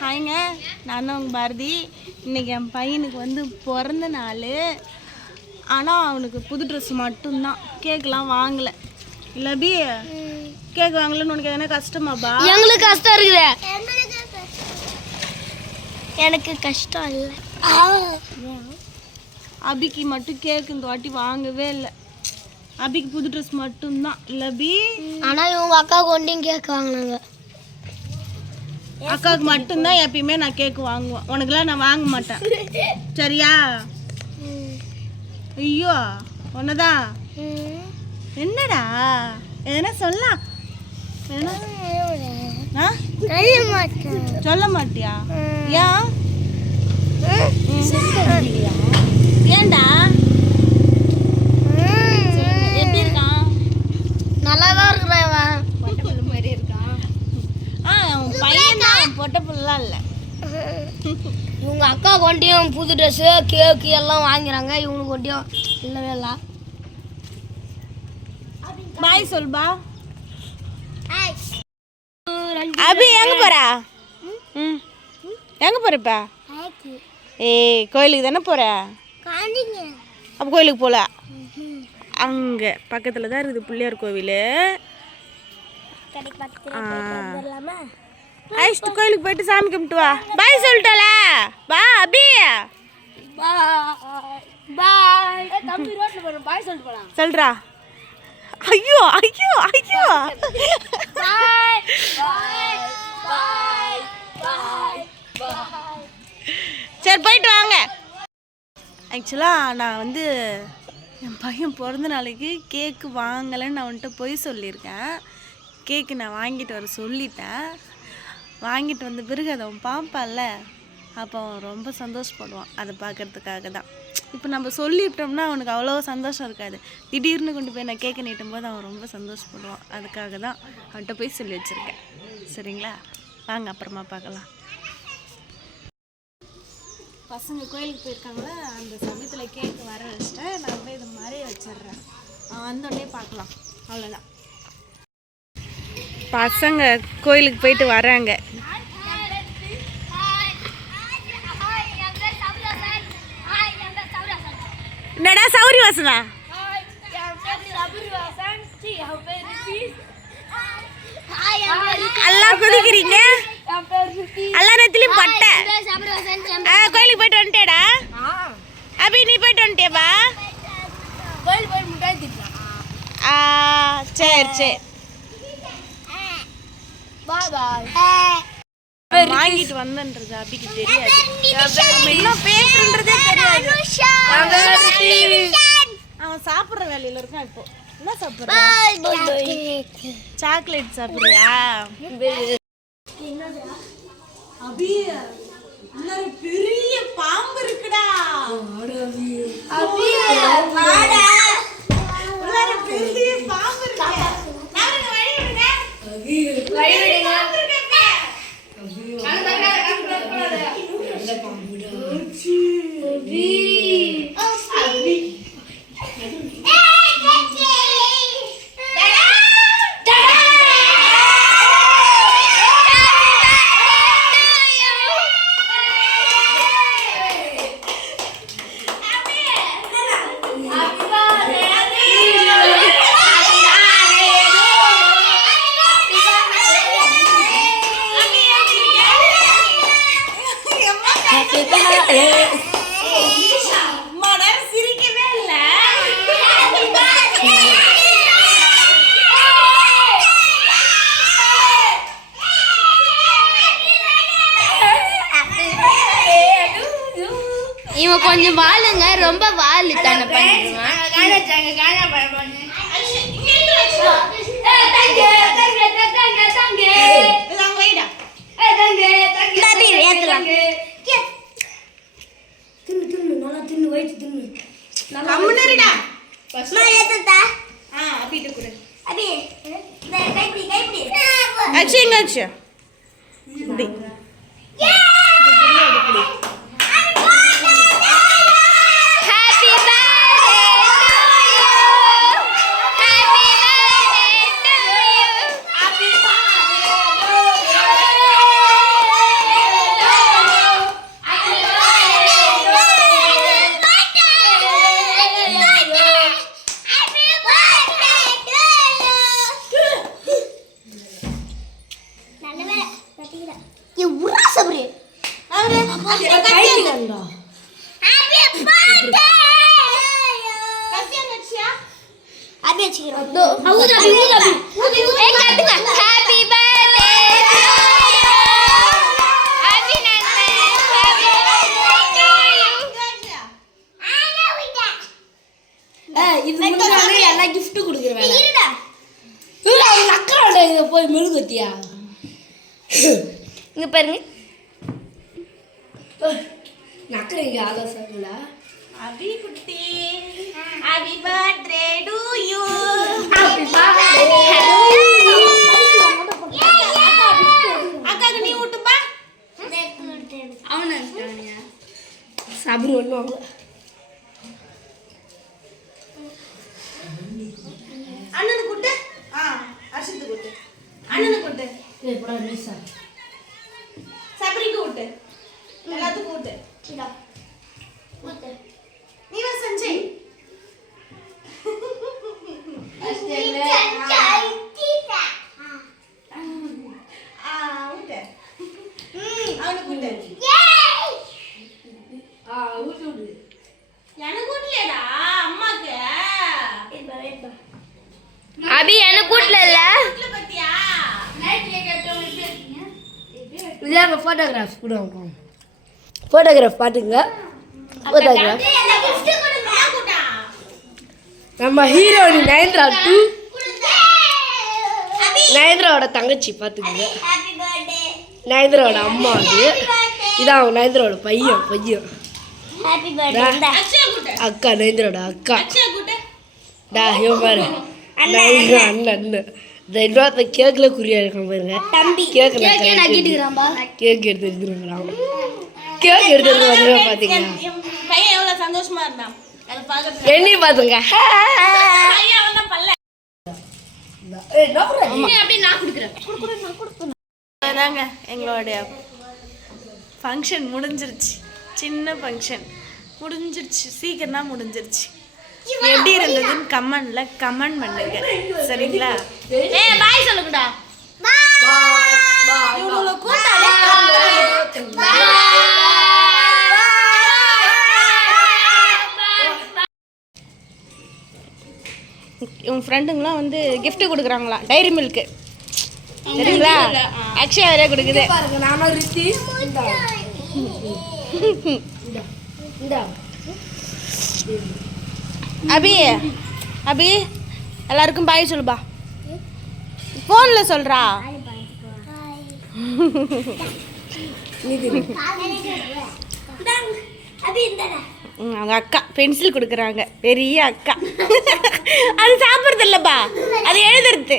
ஹாய்ங்க, நான் தான் உங்கள் பாரதி. இன்றைக்கி என் பையனுக்கு வந்து பிறந்த நாள். ஆனால் அவனுக்கு புது ட்ரெஸ் மட்டும்தான், கேக்கெலாம் வாங்கலை. இல்லை பி, கேக் வாங்கலன்னு உனக்கு எதனா கஷ்டமாப்பா? எங்களுக்கு கஷ்டம் இருக்குது. எனக்கு கஷ்டம் இல்லை. அபிக்கு மட்டும் கேக் இந்த வாட்டி வாங்கவே இல்லை. அபிக்கு புது ட்ரெஸ் மட்டும்தான். இல்லை பி, ஆனால் இவங்க அக்கா கொண்டையும் கேக் வாங்கினாங்க. அக்காவுக்கு மட்டும்தான் எப்பயுமே நான் கேக்கு வாங்குவேன், உனக்குலாம் நான் வாங்க மாட்டேன். சரியா? ஐயோ ஒன்னதான். என்னடா எதனா சொல்லலாம்? சொல்ல மாட்டியா? ஏன்? ஏண்டா? எப்படி இருக்கான்? நல்லா தான் இருக்கிறேன். பொட்டப்புள்ள மாதிரி இருக்கான். பையன் தான், பொட்டப்புள்ளலாம் இல்லை. இவங்க அக்கா கொண்டையும் புது ட்ரெஸ்ஸு கேக்கு எல்லாம் வாங்கிறாங்க. இவங்களுக்கு கொண்டையும் இல்லவே இல்லை. பாய் சொல்பா. அபி எங்க போறா? எங்க போறப்பா? ஏய் கோயிலுக்கு தானே போற? அப்போ கோயிலுக்கு போல. அங்கே பக்கத்தில் தான் இருக்குது பிள்ளையார் கோவில். ஐஸ்ட் கோயிலுக்கு போயிட்டு சாமி கும்பிட்டு வா. பாய் சொல்லிட்டால வா அபி. பாய். தம்பி ரோட்ல போற பாய் சொல்லிட்டு போலாம். சொல்றா. ஐயோ ஐயோ ஐயோ. பாய் பாய் பாய் பாய் பாய். சரி போயிட்டு வாங்க. ஆக்சுவலாக நான் வந்து என் பையன் பிறந்த நாளைக்கு கேக்கு வாங்கலைன்னு நான் வந்துட்டு போய் சொல்லியிருக்கேன். கேக்கு நான் வாங்கிட்டு வர சொல்லிட்டேன். வாங்கிட்டு வந்த பிறகு அதை அவன் பார்ப்பான்ல, அப்போ அவன் ரொம்ப சந்தோஷப்படுவான். அதை பார்க்கறதுக்காக தான். இப்போ நம்ம சொல்லிவிட்டோம்னா அவனுக்கு அவ்வளோ சந்தோஷம் இருக்காது. திடீர்னு கொண்டு போய் நான் கேட்க நீட்டும் போது அவன் ரொம்ப சந்தோஷப்படுவான். அதுக்காக தான் அவன்கிட்ட போய் சொல்லி வச்சுருக்கேன். சரிங்களா? வாங்க அப்புறமா பார்க்கலாம். பசங்க கோயிலுக்கு போயிருக்காங்களா, அந்த சமயத்தில் கேக்கு வர வச்சுட்டேன். நான் போய் இது மாதிரி வச்சிடுறேன். வந்தோடனே பார்க்கலாம். அவ்வளோதான். பசங்க கோயிலுக்கு போயிட்டு வராங்க. என்னடா சௌரி வாசனா? எல்லாம் குதிக்கிறீங்க, எல்லா நேரத்துலையும் பட்டை. கோயிலுக்கு போயிட்டு வந்துட்டேடா அபி? நீ போயிட்டு வந்துட்டியாப்பா? சரி சரி வாங்கிட்டு வந்தன்றது அபிக்கு தெரியாது. என்ன பேசுறன்றதே தெரியாது. அவன் சாப்பிட்ற வேலையில இருக்கான். இப்போ என்ன சாப்பிட்ற? சாக்லேட் சாப்பிட்றியா? அபி பெரிய பாம்பு இருக்குடா. பெரிய பாம்பு இருக்கு. சிரிக்கவே இல்லை. இவன் கொஞ்சம் வாழுங்க, ரொம்ப வாழு தானே பண்ணுவான். உரா சபரி எல்லாம் gift கொடுக்குறேன் அக்கா இதை போய் மெழுகுத்தியா இங்க பாருங்க நக்கரை இங்கே ஆலோசனை அபி குட்டி ஹாப்பி பர்த்டே டு யூ அக்காக்கு நீ ஊட்டுப்பா சபரி ஒன்றும் அண்ணனுக்கு கூட்டு அர்ஷித்து கூட்டு அண்ணனுக்கு கூட்டு சபரிக்கு கூட்டு எல்லாத்துக்கும் கூட்டு நீ வா சஞ்சய் அவனுக்கு கூட்டு எனக்கு கூட்டலையடா அம்மாக்கு அபி எனக்கு கூட்டல இல்ல கூட்டல பத்தியா இதாங்க ஃபோட்டோகிராஃப் கூட ஃபோட்டோகிராஃப் பாட்டுங்க ஃபோட்டோகிராஃப் நம்ம ஹீரோனி நயன்த்ரா 2 நயன்த்ராவோட தங்கச்சி பார்த்துக்குங்க நயன்த்ராவோட அம்மா அது இதான் அவங்க நயன்த்ராவோட பையன் ஹாப்பி பர்த்டே அக்கா நயன்த்ராவோட அக்கா டா இவன் பாரு அண்ணன் இந்த இன்னொருத்த கேக்கில் குறியா இருக்கான் பாருங்க கேக் நக்கிட்டுக்கிறான்பா கேக் எடுத்து எடுத்துருக்குறான் கேக் எடுத்து வந்து பார்த்தீங்களா பையன் எவ்வளவு சந்தோஷமா இருந்தான் அது பார்க்க என்னையும் பார்த்துங்க பையன் அவன் தான் பல்ல அப்படியே நான் குடுக்குறேன் அதாங்க எங்களுடைய ஃபங்க்ஷன் முடிஞ்சிருச்சு சின்ன ஃபங்க்ஷன் முடிஞ்சிருச்சு சீக்கிரம் தான் முடிஞ்சிருச்சு எப்படி இருந்ததுன்னு கமெண்ட் பண்ணுங்க சரிங்களா பாய் சொல்லுங்கடா இவ்வளோ இவங்க ஃப்ரெண்டுங்களாம் வந்து gift கொடுக்குறாங்களா டைரி மில்க்கு சரிங்களா அக்ஷயா வேற கொடுக்குது நானும் ரித்தி அபி அபி எல்லாருக்கும் பாய் சொல்லுப்பா ஃபோனில் சொல்கிறா அவங்க அக்கா பென்சில் கொடுக்குறாங்க பெரிய அக்கா அது சாப்பிட்றது இல்லைப்பா அது எழுதுறது